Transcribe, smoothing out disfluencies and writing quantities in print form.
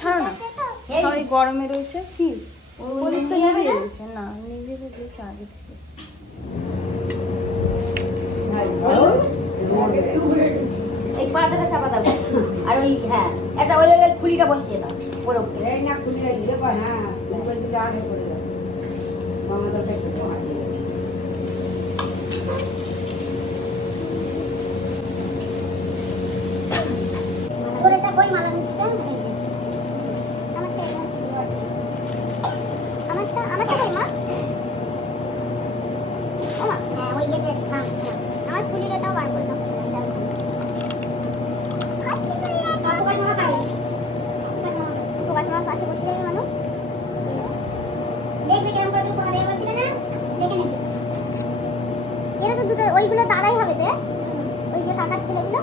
ছাড়ো না, সবাই গরমে রয়েছে। কি প্রদীপ তো নিভে রয়েছে না, নিভে রয়েছে আগে থেকে। এই পাতাটা চাপা দাও আর ওই হ্যাঁ এটা ওই খুলিটা বসিয়ে দাও ওর উপরে এই না খুলে দিলে পায় না, খুলে দিলে আগে করে দাও। মামা তোর কাছে তো হারিয়ে গেছে। তোর এটা কই মালা দিচ্ছিস কেন? আমারটা কই মা? ও মা, হ্যাঁ ওই ইয়েতে আমার ফুলির এটাও বার করে দাও। প্রকাশ মামার পাশে বসে যাবে মানুষ দেখবে কেমন করে তুমি পোকা দেওয়া বলছিলে না, দেখে নেবে। এরা তো দুটো ওইগুলো দাদাই হবে তো, ওই যে কাকার ছেলেগুলো